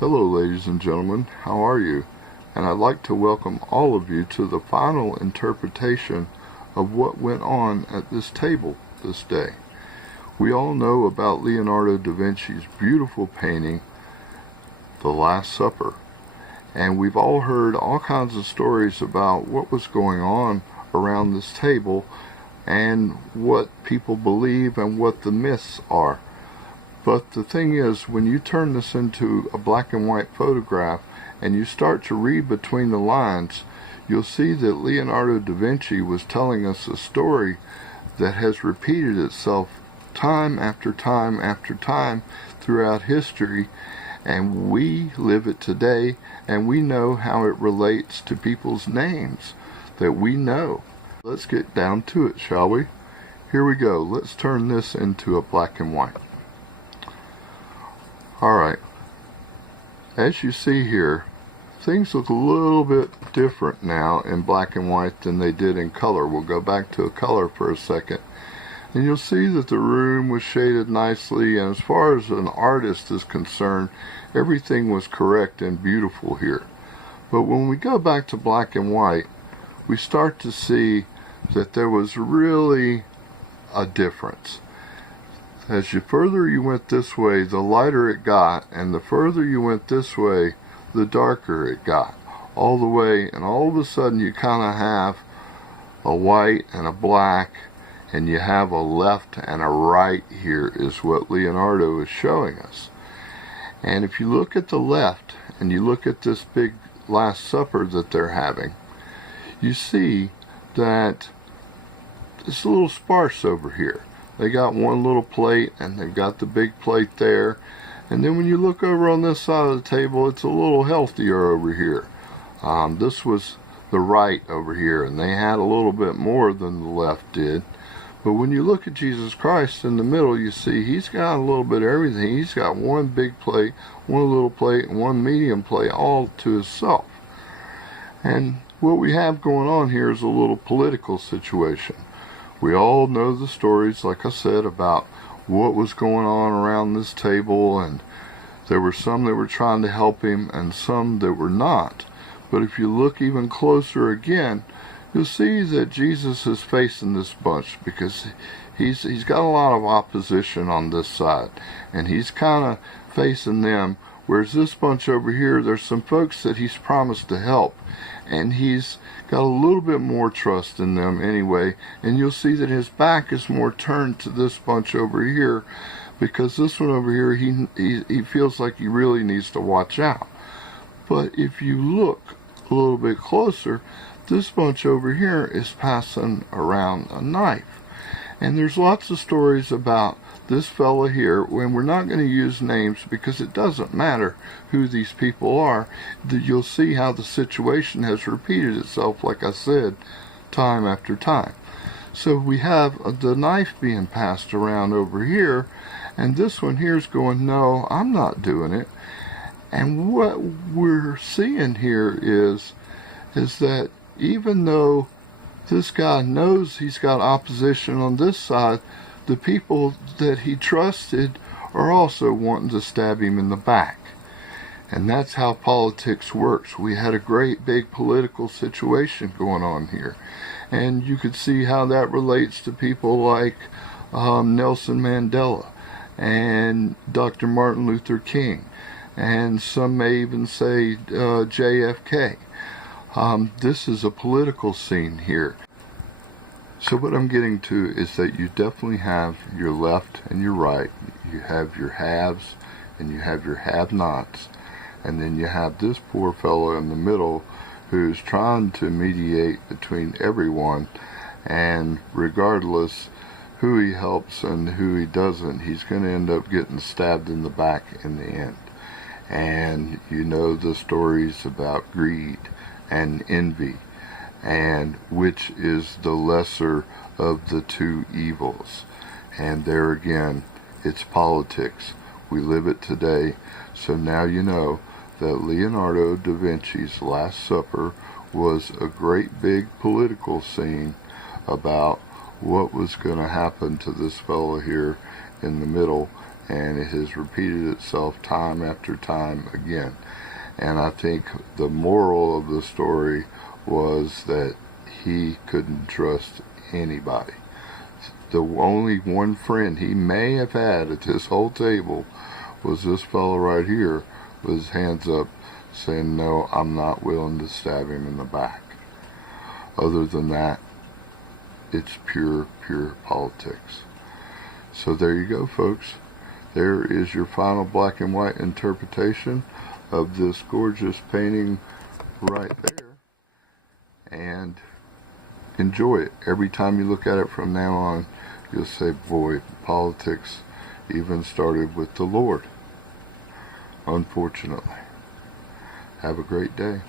Hello ladies and gentlemen, how are you? And I'd like to welcome all of you to the final interpretation of what went on at this table this day. We all know about Leonardo da Vinci's beautiful painting, The Last Supper, and we've all heard all kinds of stories about what was going on around this table and what people believe and what the myths are. But the thing is, when you turn this into a black and white photograph and you start to read between the lines, you'll see that Leonardo da Vinci was telling us a story that has repeated itself time after time after time throughout history, and we live it today, and we know how it relates to people's names that we know. Let's get down to it, shall we? Here we go. Let's turn this into a black and white. Alright, as you see here, things look a little bit different now in black and white than they did in color. We'll go back to a color for a second, and you'll see that the room was shaded nicely, and as far as an artist is concerned, everything was correct and beautiful here. But when we go back to black and white, we start to see that there was really a difference. As further you went this way, the lighter it got, and the further you went this way, the darker it got. All the way, and all of a sudden you kind of have a white and a black, and you have a left and a right here is what Leonardo is showing us. And if you look at the left, and you look at this big Last Supper that they're having, you see that it's a little sparse over here. They got one little plate, and they've got the big plate there. And then when you look over on this side of the table, it's a little healthier over here. This was the right over here, and they had a little bit more than the left did. But when you look at Jesus Christ in the middle, you see he's got a little bit of everything. He's got one big plate, one little plate, and one medium plate, all to himself. And what we have going on here is a little political situation. We all know the stories, like I said, about what was going on around this table, and there were some that were trying to help him and some that were not. But if you look even closer again, you'll see that Jesus is facing this bunch, because he's got a lot of opposition on this side, and he's kind of facing them, whereas this bunch over here, there's some folks that he's promised to help, and he's got a little bit more trust in them anyway, and you'll see that his back is more turned to this bunch over here, because this one over here, he feels like he really needs to watch out. But if you look a little bit closer, this bunch over here is passing around a knife. And there's lots of stories about this fella here, when we're not going to use names because it doesn't matter who these people are. You'll see how the situation has repeated itself, like I said, time after time. So we have the knife being passed around over here, and this one here is going, no, I'm not doing it. And what we're seeing here is that even though this guy knows he's got opposition on this side, the people that he trusted are also wanting to stab him in the back. And that's how politics works. We had a great big political situation going on here. And you could see how that relates to people like Nelson Mandela and Dr. Martin Luther King. And some may even say JFK. This is a political scene here. So what I'm getting to is that you definitely have your left and your right. You have your haves and you have your have-nots. And then you have this poor fellow in the middle who's trying to mediate between everyone. And regardless who he helps and who he doesn't, he's going to end up getting stabbed in the back in the end. And you know the stories about greed and envy, and which is the lesser of the two evils. And there again, it's politics. We live it today. So now you know that Leonardo da Vinci's Last Supper was a great big political scene about what was going to happen to this fellow here in the middle, and it has repeated itself time after time again. And I think the moral of the story was that he couldn't trust anybody. The only one friend he may have had at this whole table was this fellow right here with his hands up saying, no, I'm not willing to stab him in the back. Other than that, it's pure politics. So there you go, folks. There is your final black and white interpretation of this gorgeous painting right there. And enjoy it. Every time you look at it from now on, you'll say, boy, politics even started with the Lord. Unfortunately. Have a great day.